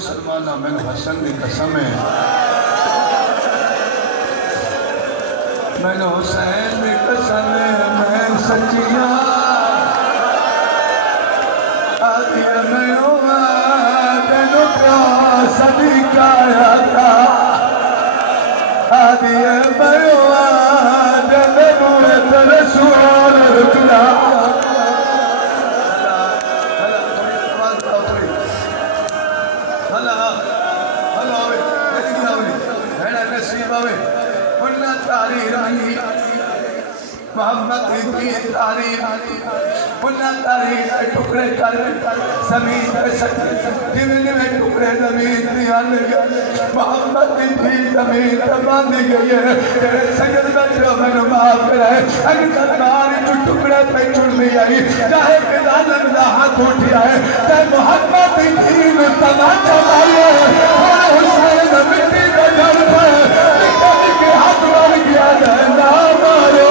मुसलमाना मैंने हसन की कसम है, मैंने हुसैन की कसम है, मैं सचिया आदि मैं तेनो प्यास दिखाया था आदि मैं तेरे सुर रुकना मोहम्मद की तारीफ पुन्ना तारीफ टुकड़े कर जमीन पे जिन्हें में टुकड़े जमीन दिया मोहम्मद की जमीन बांध गई है तेरे सजद में जो मैंने माफ करे अगर दरबार जो टुकड़े पे चुन ली आई चाहे कि जालिम दा हाथ उठा है चाहे मोहम्मद की तमाचा मारे और हुसैन मिट्टी का घर पर निकल के हाथ मार गया है ना मारो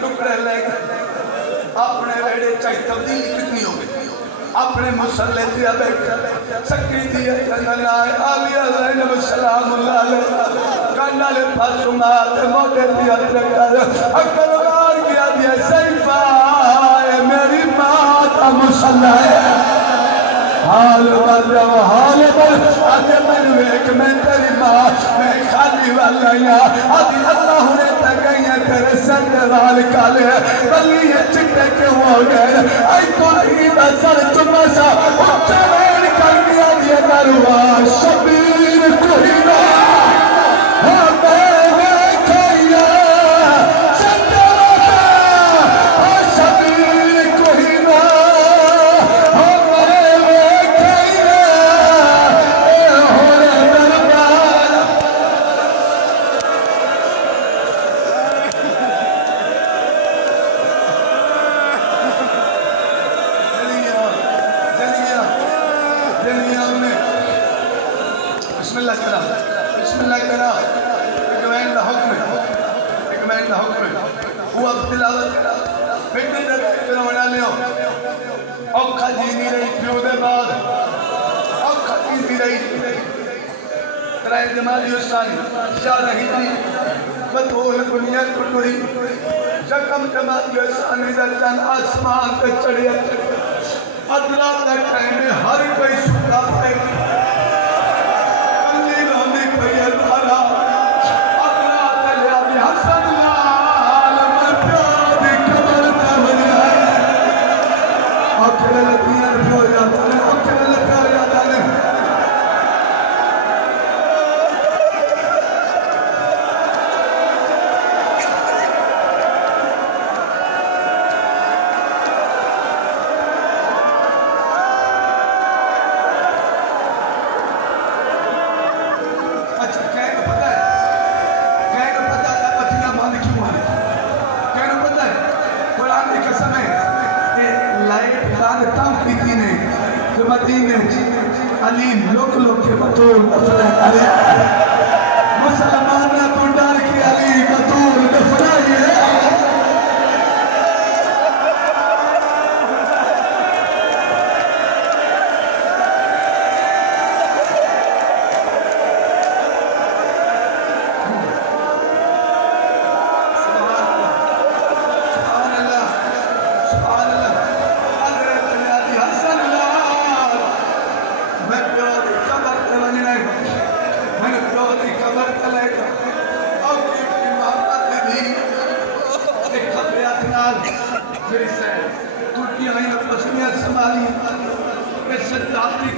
टुकड़े लेकर अपने वेड़े चाहे तब्दीली कितनी हो गई अपने मुसल्ले दिया बैठा सक्की दिया कनाए आलिया ज़ैनब सलामुल्लाह अलैहा कनाले फासुमा ते मोटे दिया कर अकलवार किया दिया सैफा मेरी मां का मुसल्ला है हाल बल आगे मैं वेख मैं तेरी मां मैं खाली वाला या आदि अल्लाह ने तगैया तेरे सर वाल काले बल्ली चिट्टे के हो गए आई तो ही नजर तुमसा उच्चा वेल कर दिया दिया दरवा शबीर कोई ना आसमान पे चढ़े अदला टाइम में हर कोई सुता है कंदी रोंदी पई है धारा अदला चलिया भी हसन लाल मैं प्यार दी खबर पे बजा आखिर लतियां हो जाता है आखिर लगा जाता है अली लोक लोक के बतूल मुसलमान ने तो डर के अली बतूल दफनाई है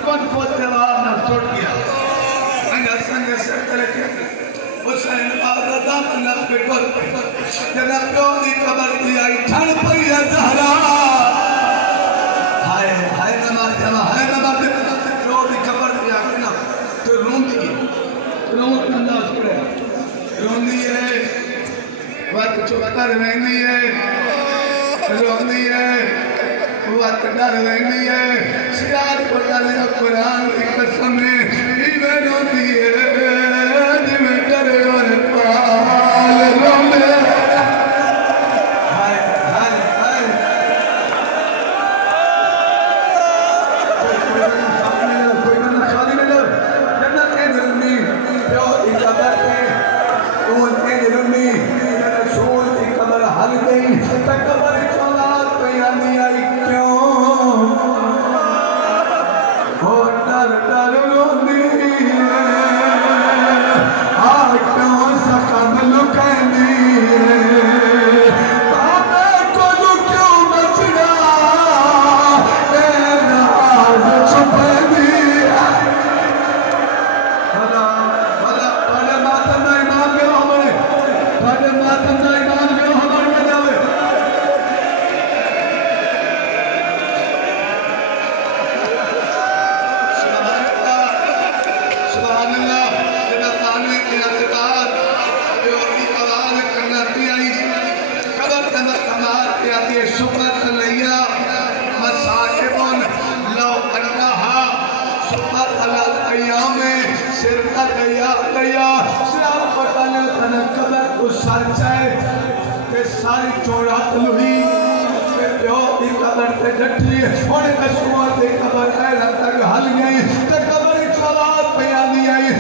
कौन को जवाब न छोड़ गया न पिटो जना प्यो दी कबर दी आई ठण पई है ज़हरा हाय हाय नमाज जमा हाय नमाज प्यो दी कबर दी आई ना तो रोंदी रोंद अंदाज करे रोंदी है वत चुकर वेंदी है रोंदी है वत डर वेंदी है सियार को डाले कुरान की कसम इवे रोंदी है जिवें डरे और पाल रोंदे हाय हाय हाय कोई ना सारी में जन्नत के रोंदी प्यो दी कबर पे उन के रोंदी रसूल की कबर हल गई कबर चौलाद पे आनी आई क्यों हो डर डर रोंदी आ क्यों सकन लुकैंदी बाबे को क्यों बचना ए राज छुपैंदी भला भला बड़े मातम ना ईमान के हमरे बड़े मातम ना ईमान के हमर में जावे सुभान अल्लाह जना ताने के अज़कार जो की आवाज करती आई कबर कमर कमार के आती शुक्र तलैया मसाकिबुन लो अन्नहा शुक्र अलल अय्याम सिरका गया गया सियार पटाने तने कबर को सर चाहे ते सारी चौरात लुही ते प्यो दी कबर ते डठी ओने कसुआ ते कबर ऐला तक हल गई ते कबर चौरात पे आनी आई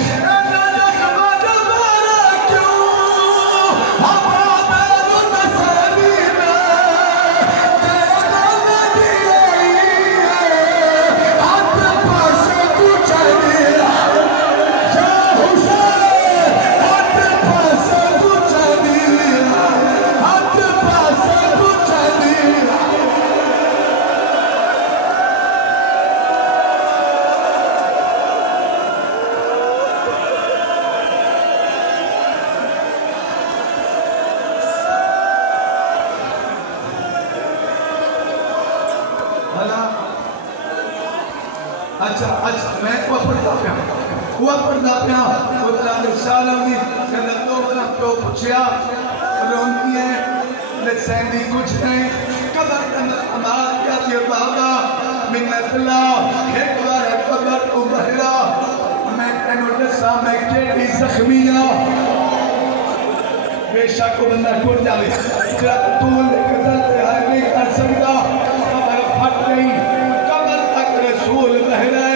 अच्छा अच्छा मैं वो पढ़ता पिया उतरा निशान दी कदा तो बना तो पूछया रोंदी है लसैंदी कुछ नहीं कबर कमर अमाल क्या दियो बाबा मिन्नत ला एक बार कबर को बहरा मैं तेनो दसा मैं केडी जख्मिया बेशक बंदा टूट जावे जब तू कदर पे है नहीं कर सकता कबर फट गई कबर तक रसूल बहरा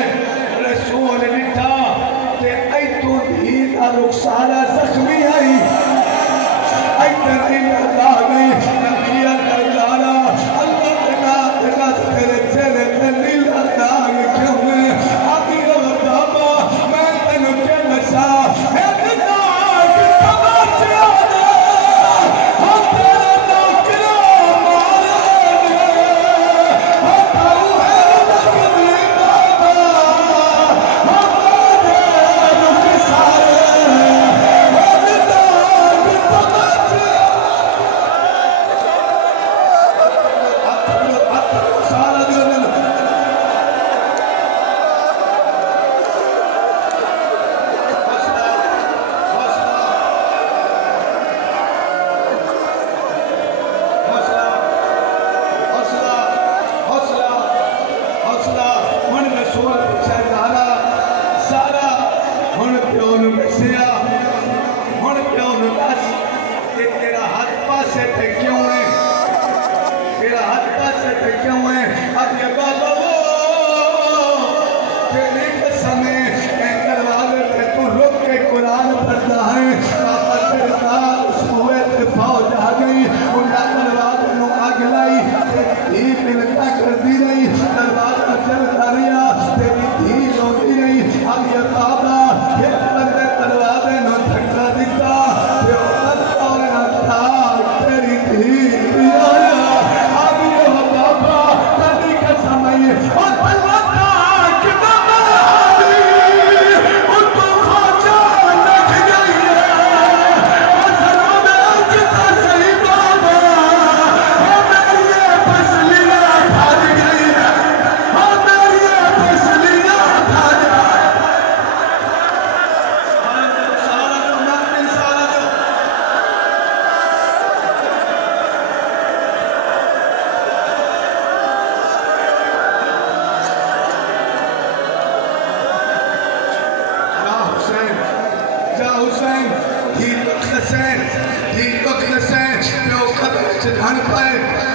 रसूल निठा ते ऐ तू ही का रुखसारा जख्मी आई ऐ दिन अल्लाह ने नबिया का लाला अल्लाह तेरा तेरे चेहरे पे नीला दाग क्यों है आदि बाबा मैं तेनु के बचा है दाग तमाचा दे हो तेरा नौकरा मारे हो ताऊ है जख्मी बाबा खान पाए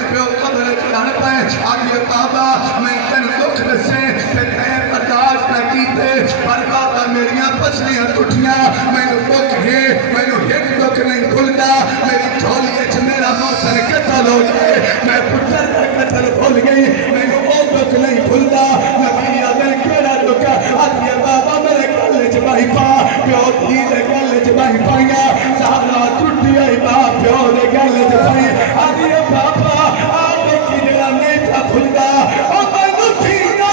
प्यो कब्र खान पाए आगे बाबा मैं तेन दुख दसे तैं बर्दाश्त न कीते पर बाबा मेरिया पसलियां टुटियां मैनू दुख है मैनू एक दुख नहीं भुलता मेरी झोली च मेरा मौसन कतल हो गए मैं पुत्र का कतल भूल गई मैनू वो दुख नहीं भुलता नबी आदर केड़ा दुख आगे बाबा मेरे गल च बाही पा प्यो धी दे गल च बाही पाइया सारा टुटी आई बा प्यो दे गल च पाई आगे बाबा आप की जड़ा नहीं था भुलता ओ मैनू धीया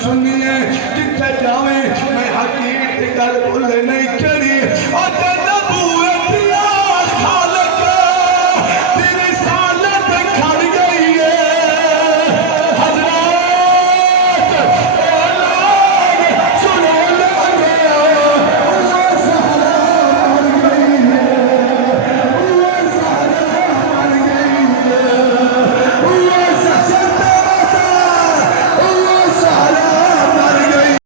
सुनिए जिथे जावे मैं हकीकत गल भूले नहीं